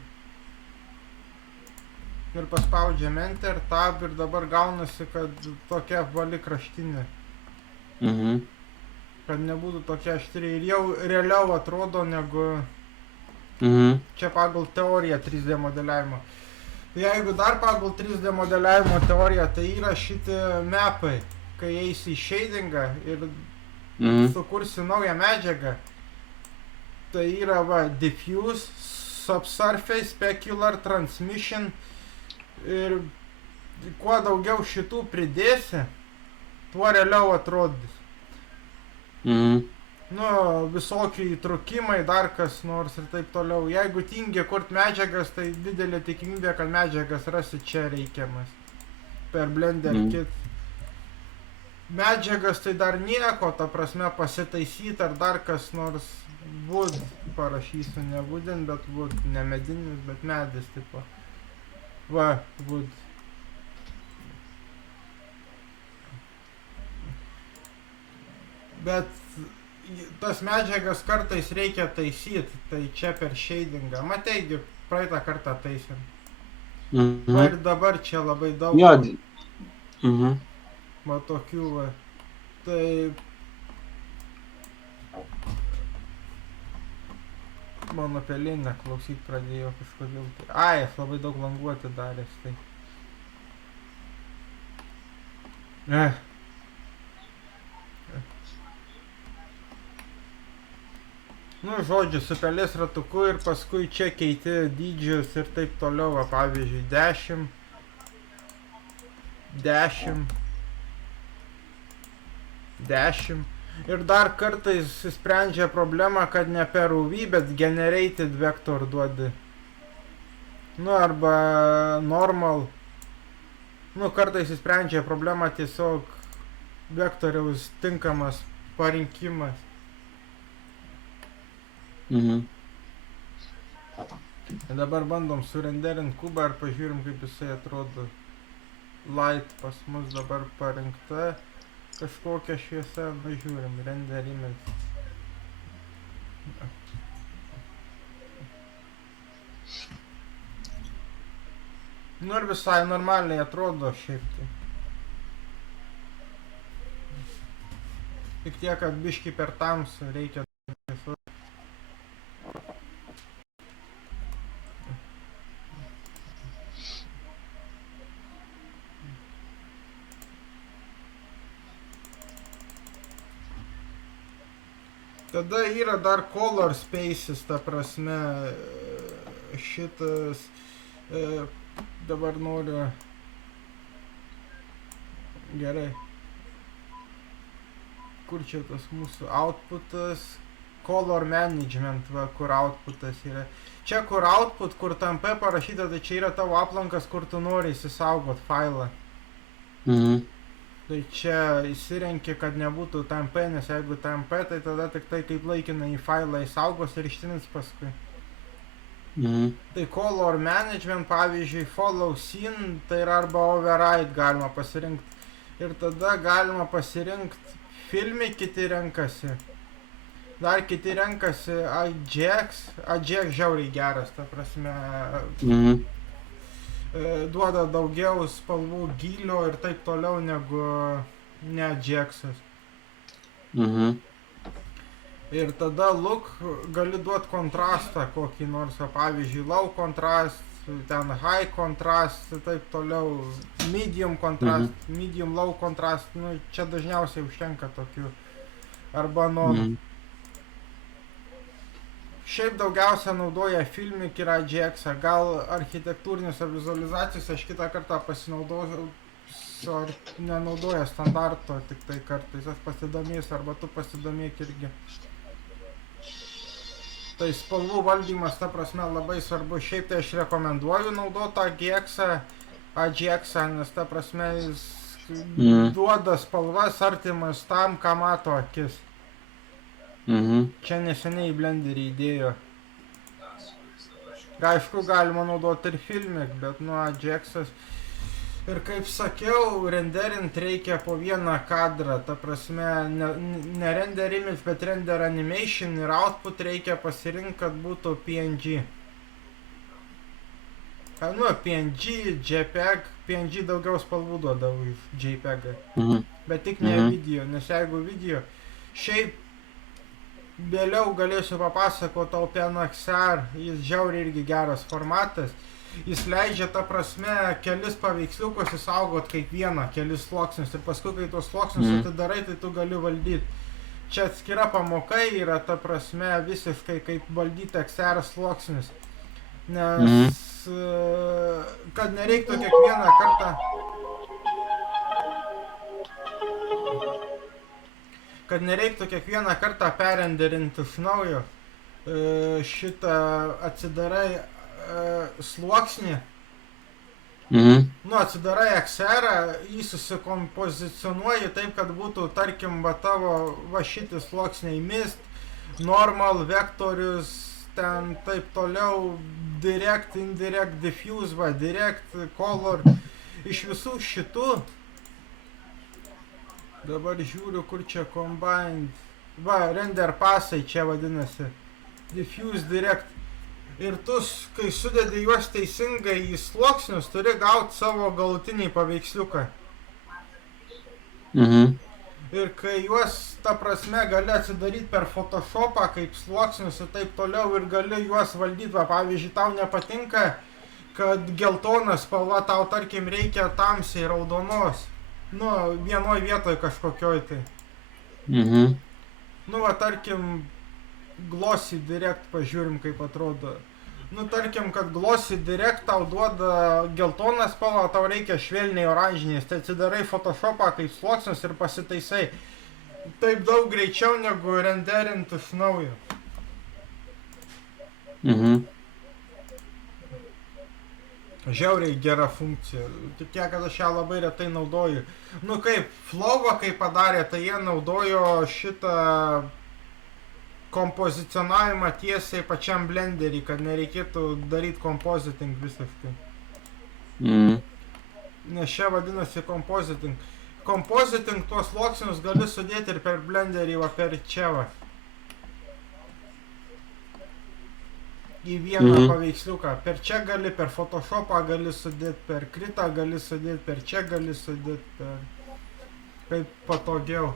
ir paspaudžiam Enter, Tab ir dabar gaunasi, kad tokia apvali kraštinė. Mhm. Kad nebūtų tokia aštri ir jau realiau atrodo negu Mhm. čia pagal teoriją 3D modeliavimo. Jeigu dar pagal 3D modeliavimo teoriją, tai yra šitie mapai, kai eisi į shadingą ir Mhm. sukursi naują medžiagą, tai yra va diffuse, subsurface, specular, transmission ir kuo daugiau šitų pridėsi, tuo realiau atrodys. Mhm. Nu, visokie įtrukimai, dar kas nors ir taip toliau. Jeigu tingi kurt medžiagas, tai didelė tikimybė, kad medžiagas rasi čia reikiamas. Per Blender Kit. Medžiagas tai dar nieko, ta prasme pasitaisyti ar dar kas nors. Wood parašysiu, ne wooden, bet wood. Ne medinis, bet medis tipo. Va, wood. Bet tas medžiagas kartais reikia taisyti, tai čia per shadingą. Mateigi, praeitą kartą taisėm. Va ir Mhm. dabar čia labai daug. Jo. Mhm. Va tokių va. Tai... Mano pelinę klausyt pradėjo kažkodėl. Ai, aš labai daug langų atidaręs, tai... Nu, žodžiu, su pelės ratuku ir paskui čia keiti dydžius ir taip toliau, va, pavyzdžiui, 10, 10, 10. Ir dar kartais sprendžia problemą, kad ne per UV, bet generated vector duodi. Nu, arba normal. Nu, kartais sprendžia problemą tiesiog vektoriaus tinkamas parinkimas. Mhm. Dabar bandom surenderint kubą ir pažiūrim, kaip jisai atrodo. Light pas mus dabar parinkta. Kažkokia šviesa, važiuorim, render image. Nu ir visai normaliai atrodo šiaip tai. Tik tiek, kad biški per tamsą reikia. Tada yra dar color spaces, ta prasme, šitas, dabar noriu, gerai, kur čia tas mūsų outputas, color management, va, kur outputas yra. Čia kur output, kur TMP parašyta, tai čia yra tavo aplankas, kur tu nori įsisaugot failą. Mhm. Tai čia įsirenki, kad nebūtų TMP, nes jeigu TMP, tai tada tik tai kaip laikinai failą įsaugos ir ištinins paskui. Mhm. Tai color management, pavyzdžiui, follow scene, tai yra arba override galima pasirinkti. Ir tada galima pasirinkti filmai, kiti renkasi. Dar kiti renkasi Ajax. Ajax žiauriai geras, ta prasme. Mhm. Duoda daugiau spalvų gylio ir taip toliau negu ne Ajaxas. Mhm. Ir tada look gali duoti kontrastą kokį nors, pavyzdžiui, low contrast, ten high contrast, taip toliau, medium contrast, medium low contrast, nu čia dažniausiai užtenka tokių. Arba nuo Šiaip daugiausia naudoja Filmic ir AGX, gal architektūrinėse vizualizacijose aš kitą kartą pasinaudosiu, ar nenaudoja standarto, tik tai kartais aš pasidomėsiu, arba tu pasidomėk irgi. Tai spalvų valdymas, ta prasme, labai svarbu. Šiaip tai aš rekomenduoju naudoti AGX, nes ta prasme jis duoda spalvas artimas tam, ką mato akis. Čia neseniai į Blenderį įdėjo. Aišku, galima naudoti ir Filmic, bet nu AGX-as. Ir kaip sakiau, renderint reikia po vieną kadrą, ta prasme, ne render image, bet render animation ir output reikia pasirinkti, kad būtų PNG. Nu, PNG, JPEG, PNG daugiau spalvų duoda už JPEG. Bet tik ne video, nes jeigu video, šiaip vėliau galėsiu papasakoti OpenXR, jis žiauriai irgi geras formatas. Jis leidžia, ta prasme, kelis paveiksliukus įsaugot kaip vieną, kelis sluoksnius. Ir paskui, kai tuos sluoksnius atidarai, tai tu gali valdyti. Čia atskira pamoka yra, ta prasme, visiškai kaip valdyti XR sluoksnius. Nes, kad nereiktų kiekvieną kartą... Kad nereiktų kiekvieną kartą perrenderinti iš naujo, šitą atsidarai sluoksnį, nu atsidarai XR-ą, jį susikompozicionuoji taip, kad būtų, tarkim, va tavo va šitie sluoksniai mist, normal, vektorius, ten taip toliau, direct, indirect, diffuse, va, direct, color, iš visų šitų. Dabar žiūriu, kur čia combined. Va, render pasai čia vadinasi. Diffuse, direct. Ir tu, kai sudedi juos teisingai į sluoksnius, turi gauti savo galutinį paveiksliuką. Ir kai juos, ta prasme, gali atsidaryti per Photoshopą kaip sluoksnius ir taip toliau ir gali juos valdyti. Va, pavyzdžiui, tau nepatinka, kad geltonas spalva tau, tarkim, reikia tamsiai raudonos. Nu, vienoj vietoj kažkokioj tai. Nu, va, tarkim, Glossy Direct pažiūrim, kaip atrodo. Nu, tarkim, kad Glossy Direct tau duoda geltoną spalvą, tau reikia švelniai oranžinės. Tai atsidarai Photoshopą kaip sluoksnius ir pasitaisai. Taip daug greičiau negu renderint iš naujo. Žiauriai gera funkcija, tik tiek, kad aš ją labai retai naudoju. Nu kaip, Flow'ą kai padarė, tai jie naudojo šitą kompozicionavimą tiesiai pačiam Blenderį, kad nereikėtų daryti compositing visiškai. Nes čia vadinasi compositing. Compositing tuos sluoksnius gali sudėti ir per Blenderį, va per čia va. Į vieną paveiksliuką. Per čia gali, per Photoshopą gali sudėti, per Kritą gali sudėti, per čia gali sudėti, per... kaip patogiau.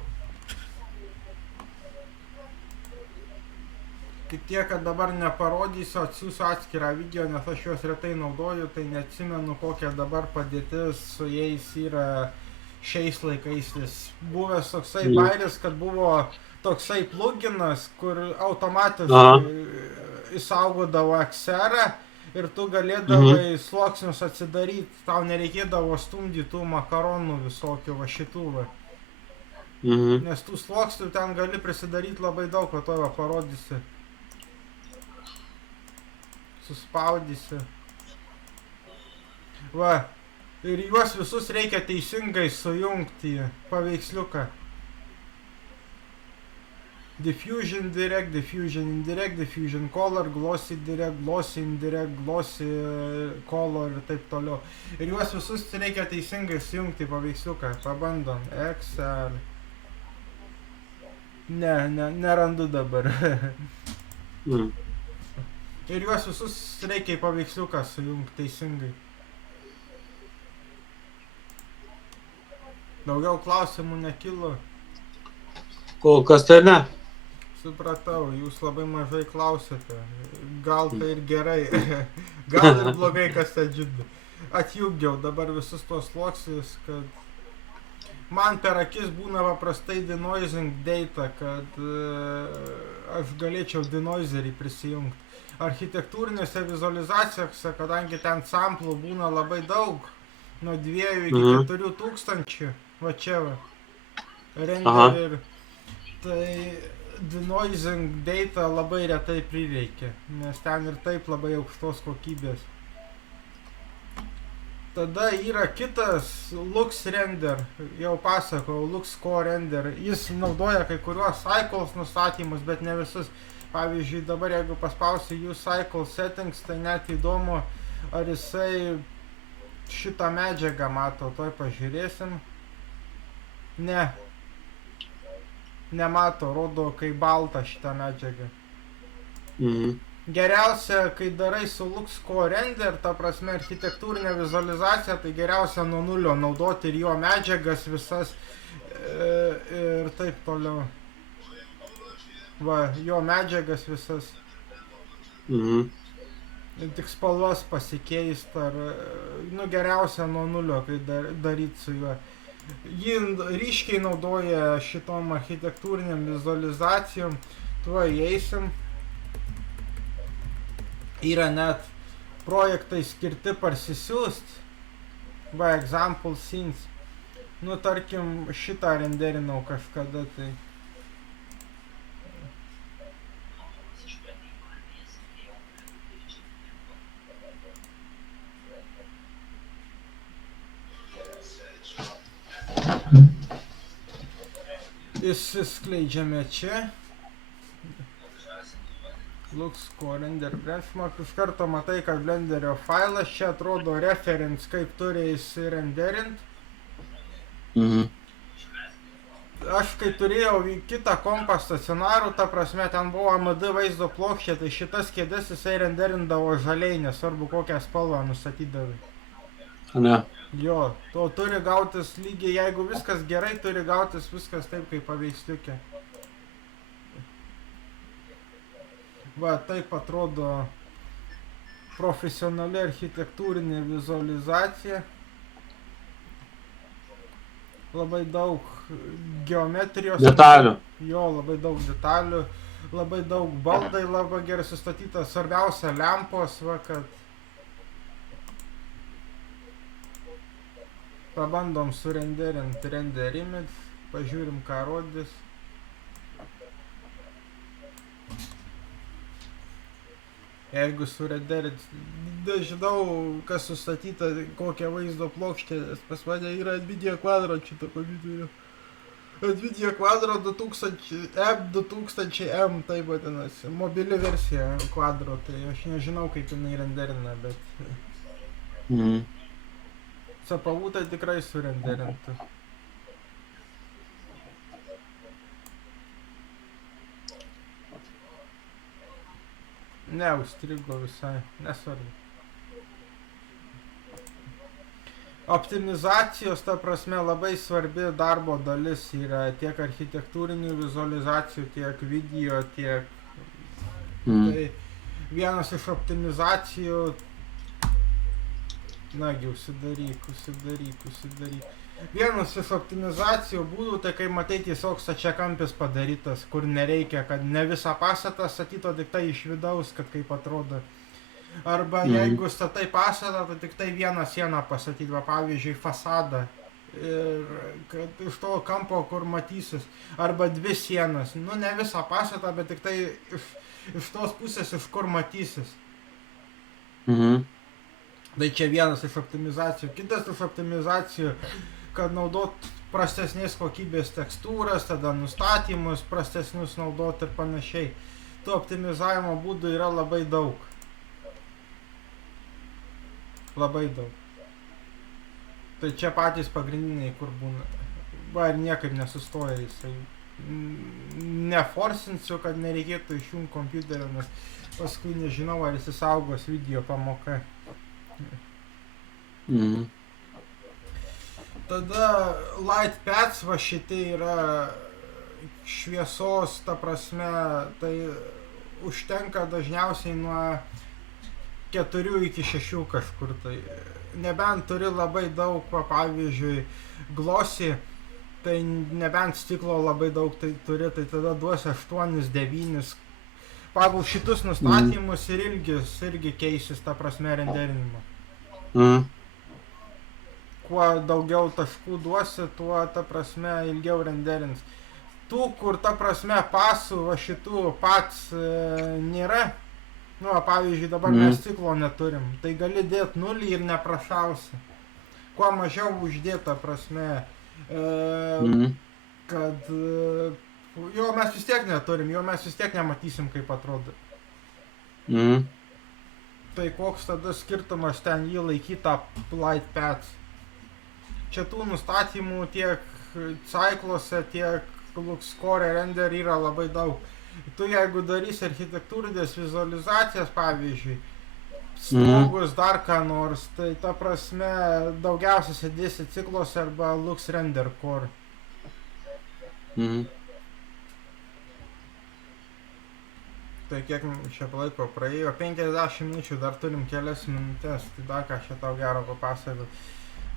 Tik tiek, kad dabar neparodysiu, atsiųsiu atskirą video, nes aš juos retai naudoju, tai neatsimenu, kokia dabar padėtis su jais yra šiais laikais. Buvęs toksai bairis, kad buvo toksai pluginas, kur automatiškai įsaugodavo XR-ą ir tu galėdavai sluoksnius atsidaryti, tau nereikėdavo stumdyti tų makaronų visokių va šitų va. Nes tų sluoksnių ten gali prisidaryti labai daug, o to va parodysi. Suspaudysi. Va, ir juos visus reikia teisingai sujungti į paveiksliuką. Diffusion direct, diffusion indirect, diffusion color, glossy direct, glossy indirect, glossy color ir taip toliau. Ir juos visus reikia teisingai sujungti į paveiksliuką. Pabandom. XR. Nerandu dabar. Ir juos visus reikia į paveiksliuką sujungti teisingai. Daugiau klausimų nekilo. Kol kas tai ne. Supratau, jūs labai mažai klausėte. Gal tai ir gerai, gal ir blogai, kas tai džiugi. Atjungiau dabar visus tos sluoksnius, kad man per akis būna paprastai denoising data, kad aš galėčiau denoiserį prisijungti. Architektūrinėse vizualizacijose, kadangi ten samplų būna labai daug, nuo 2 iki 4 tūkstančių, va čia va, render ir tai denoising data labai retai prireikia, nes ten ir taip labai aukštos kokybės. Tada yra kitas Lux Render, jau pasakau, Lux Core Render. Jis naudoja kai kuriuos cycles nustatymus, bet ne visus. Pavyzdžiui, dabar jeigu paspausiu Use Cycle Settings, tai net įdomu, ar jisai šitą medžiagą mato. Toj pažiūrėsim. Ne. Nemato, rodo kaip balta šitą medžiagą. Geriausia, kai darai su Lux Core Render, ta prasme architektūrinė vizualizacija, tai geriausia nuo nulio naudoti ir jo medžiagas visas ir taip toliau. Va, jo medžiagas visas. Tik spalvas pasikeist ar, nu geriausia nuo nulio, kai daryt su juo. Jį ryškiai naudoja šitom architektūriniam vizualizacijom, tuo įeisim. Yra net projektai skirti parsisiųst, va, example scenes. Nu, tarkim, šitą renderinau kažkada, tai. Išsiskleidžiame čia. Lux Core Render Benchmark. Iš karto matai, kad Blenderio failas čia atrodo reference, kaip turi įsirenderint. Aš kai turėjau kitą kompą stacionarų, ta prasme, ten buvo AMD vaizdo plokštė, tai šitas kėdes jisai renderindavo žaliai, nesvarbu kokią spalvą nustatydavai. Ne. Jo, to turi gautis lygiai, jeigu viskas gerai, turi gautis viskas taip kaip paveiksliuke. Va, taip atrodo profesionali architektūrinė vizualizacija. Labai daug geometrijos. Detalių. Jo, labai daug detalių. Labai daug baldai labai gerai sustatyta. Svarbiausia lempos, va, kad pabandom surenderinti render image. Pažiūrim, ką rodys. Jeigu surenderint, nežinau, kas sustatyta, kokią vaizdo plokštę, pas mane yra Nvidia Quadro šito kompiuterio. Nvidia Quadro 2000M, tai vadinasi, mobili versija Quadro, tai aš nežinau, kaip jinai renderina, bet CPU tai tikrai surenderintų. Ne, užstrigo visai, nesvarbu. Optimizacijos, ta prasme, labai svarbi darbo dalis yra tiek architektūrinių vizualizacijų, tiek video, tiek... Tai vienas iš optimizacijų... Nagi, užsidaryk. Vienas iš optimizacijų būdų, tai kai matai tiesiog stačiakampis padarytas, kur nereikia, kad ne visą pastatą statyto, tik tai iš vidaus, kad kaip atrodo. Arba jeigu statai pastatą, tai tik tai vieną sieną pastatyti, va, pavyzdžiui, fasadą. Ir kad iš to kampo, kur matysis. Arba 2 sienas. Nu, ne visą pastatą, bet tik tai iš tos pusės, iš kur matysis. Tai čia vienas iš optimizacijų. Kitas iš optimizacijų, kad naudot prastesnės kokybės tekstūras, tada nustatymus prastesnius naudot ir panašiai. Tų optimizavimo būdų yra labai daug. Labai daug. Tai čia patys pagrindiniai, kur būna. Va, ir niekaip nesustoja jisai. Neforsinsiu, kad nereikėtų išjungti kompiuterio, nes paskui nežinau, ar jis saugos video pamoka. Tada light pads, va šitie yra šviesos, ta prasme, tai užtenka dažniausiai nuo 4 iki 6 kažkur tai. Nebent turi labai daug, pavyzdžiui, glossy Tai nebent stiklo labai daug tai turi, tai tada duosi 8-9. Pagal šitus nustatymus ir ilgis irgi keisis, ta prasme, renderinimo. Kuo daugiau taškų duosi, tuo, ta prasme, ilgiau renderins. Tų, kur, ta prasme, pasų va šitų pats nėra, nu, pavyzdžiui, dabar mes ciklo neturim, tai gali dėti 0 ir neprašausi. Kuo mažiau uždėta prasme, kad jo mes vis tiek neturim, jo mes vis tiek nematysim, kaip atrodo. Tai koks tada skirtumas ten jį laikytą light pads. Čia tų nustatymų tiek cyclose, tiek LuxScore render yra labai daug. Tu jeigu darysi architektūrinės vizualizacijas, pavyzdžiui, stogus dar ką nors, tai ta prasme daugiausiai sėdėsi ciklose arba LuxRender Core. Tai kiek čia laiko praėjo, 50 minučių, dar turim kelias minutės, tai dar ką čia tau gero papasakot.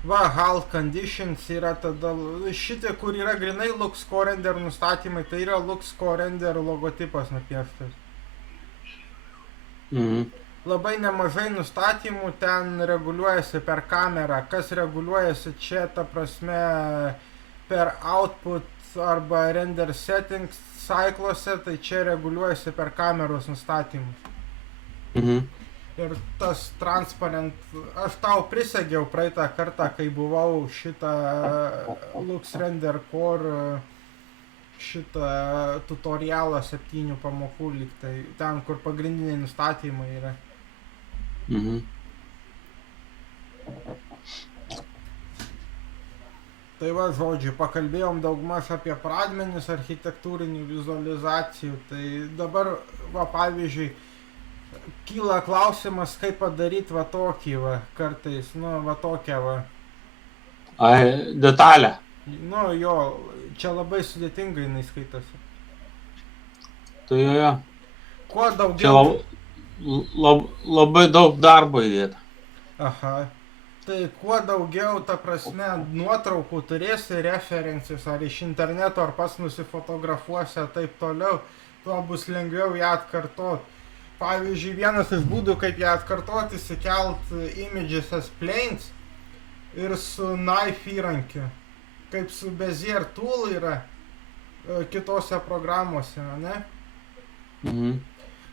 Va, HAL conditions yra tada, šitie, kur yra grinai LuxScore render nustatymai, tai yra LuxScore render logotipas nupieštas. Labai nemažai nustatymų ten reguliuojasi per kamerą, kas reguliuojasi čia, ta prasme, per output arba render settings cyclose, tai čia reguliuojasi per kameros nustatymus. Ir tas transparent, aš tau prisegiau praeitą kartą, kai buvau šitą LuxRender Core, šitą tutorialą 7 pamokų lygtai, ten kur pagrindiniai nustatymai yra. Tai va, žodžiu, pakalbėjom daugmaž apie pradmenis architektūrinių vizualizacijų, tai dabar, va, pavyzdžiui, kyla klausimas, kaip padaryti va tokį, va, kartais, nu, va tokią, va. Ai, detalę. Nu, jo, čia labai sudėtingai jinai skaitosi. Tai jo. Kuo daugiau... Čia labai daug darbo įdėta. Aha. Tai kuo daugiau, ta prasme, nuotraukų turėsi, referencijus, ar iš interneto, ar pas nusifotografuosi, taip toliau, tuo bus lengviau ją atkartot. Pavyzdžiui, vienas iš būdų, kaip ją atkartoti, įsikelt images as planes ir su knife įrankiu, kaip su Bezier tool yra kitose programuose, ne?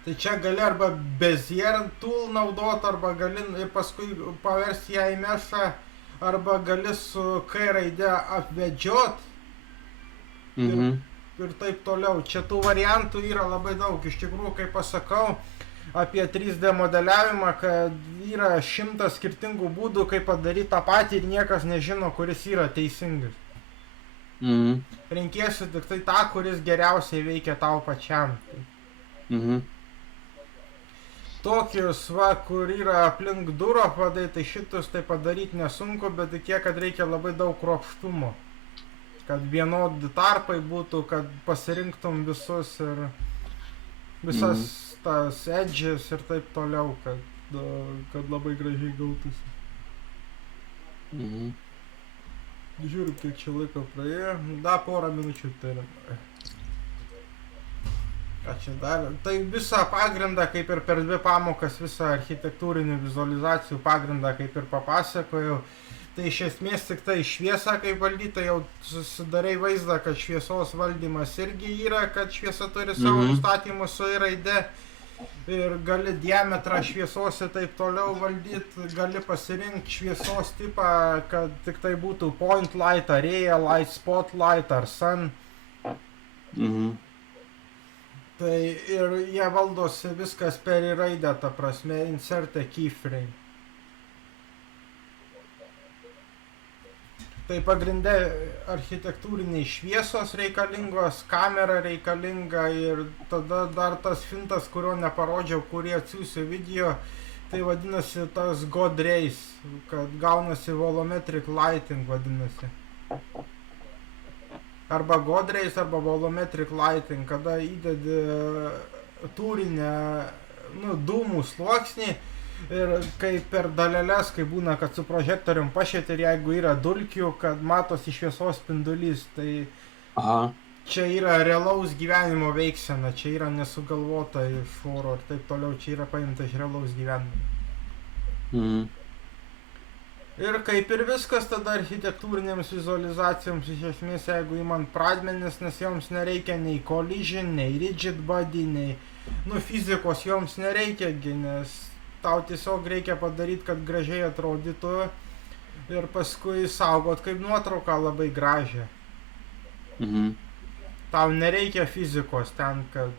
Tai čia gali arba Bezier tool naudot, arba gali ir paskui paversti ją į mešą, arba gali su K raide apvedžiot ir taip toliau. Čia tų variantų yra labai daug. Iš tikrųjų, kaip pasakau apie 3D modeliavimą, kad yra 100 skirtingų būdų, kaip padaryti tą patį ir niekas nežino, kuris yra teisingas. Renkiesi tik tai tą, kuris geriausiai veikia tau pačiam. Tokius, va, kur yra aplink durą padai, tai šitus tai padaryti nesunku, bet tiek, kad reikia labai daug kruopštumo. Kad vienodi tarpai būtų, kad pasirinktum visus ir visas tas edges ir taip toliau, kad labai gražiai gautųsi. Žiūriu, kiek čia laiko praėjo. Da, porą minučių turim. Ką čia dar? Tai visą pagrindą, kaip ir per 2 pamokas, visą architektūrinių vizualizacijų pagrindą, kaip ir papasakojau. Tai iš esmės tik tai šviesą kaip valdyti, tai jau susidarai vaizdą, kad šviesos valdymas irgi yra, kad šviesa turi savo nustatymus su raide. Ir gali diametrą šviesos ir taip toliau valdyti, gali pasirinkti šviesos tipą, kad tik tai būtų point light, ar area light, spotlight, ar sun. Tai ir jie valdosi viskas per raidę, ta prasme, insert a keyframe. Tai pagrinde architektūriniai šviesos reikalingos, kamera reikalinga ir tada dar tas fintas, kurio neparodžiau, kurį atsiųsiu video, tai vadinasi tas God Rays, kad gaunasi volumetric lighting vadinasi. Arba God Rays, arba volumetric lighting, kada įdedi tūrinę, dūmų sluoksnį Ir kai per daleles, kai būna, kad su prožektorium pašvieti ir jeigu yra dulkių, kad matosi šviesos spindulys, tai Aha. čia yra realaus gyvenimo veiksena, čia yra nesugalvota iš oro ir taip toliau, čia yra paimta iš realaus gyvenimo. Mhm. Ir kaip ir viskas tada architektūrinėms vizualizacijoms, iš esmės, jeigu įmant pradmenis, nes joms nereikia nei collision, nei rigid body, nei, fizikos joms nereikia, nes tau tiesiog reikia padaryti, kad gražiai atrodytų ir paskui saugot kaip nuotrauką labai gražią. Mhm. Tau nereikia fizikos ten, kad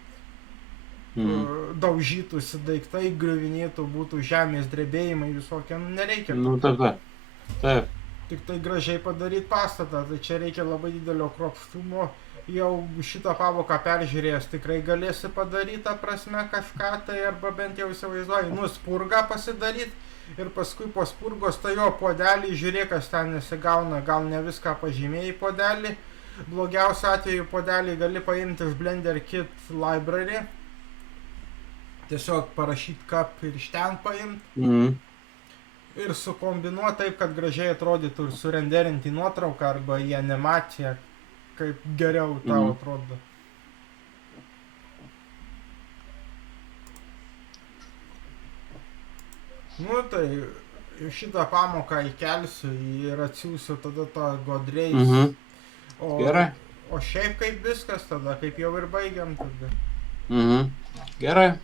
daužytųsi daiktai, griuvinėtų, būtų žemės drebėjimai visokie, nereikia. Nu, taip. Taip. Tik tai gražiai padaryti pastatą, tai čia reikia labai didelio kruopštumo. Jau šitą pamoką peržiūrėjęs tikrai galėsi padaryti, ta prasme, kažką tai, arba bent jau įsivaizduoji, spurgą pasidaryti ir paskui po spurgos tai jo podelį žiūrėk, kas ten nesigauna, gal ne viską pažymėjai podelį. Blogiausiu atveju podelį gali paimti iš Blender Kit Library. Tiesiog parašyti cup ir iš ten paimti. Mhm. Ir sukombinuoti taip, kad gražiai atrodytų ir surenderinti nuotrauką arba į animaciją, kaip geriau tau atrodo. Tai šitą pamoką įkelsiu ir atsiųsiu tada tą Godreis. Gerai. O šiaip kaip viskas tada, kaip jau ir baigiam tada. Gerai.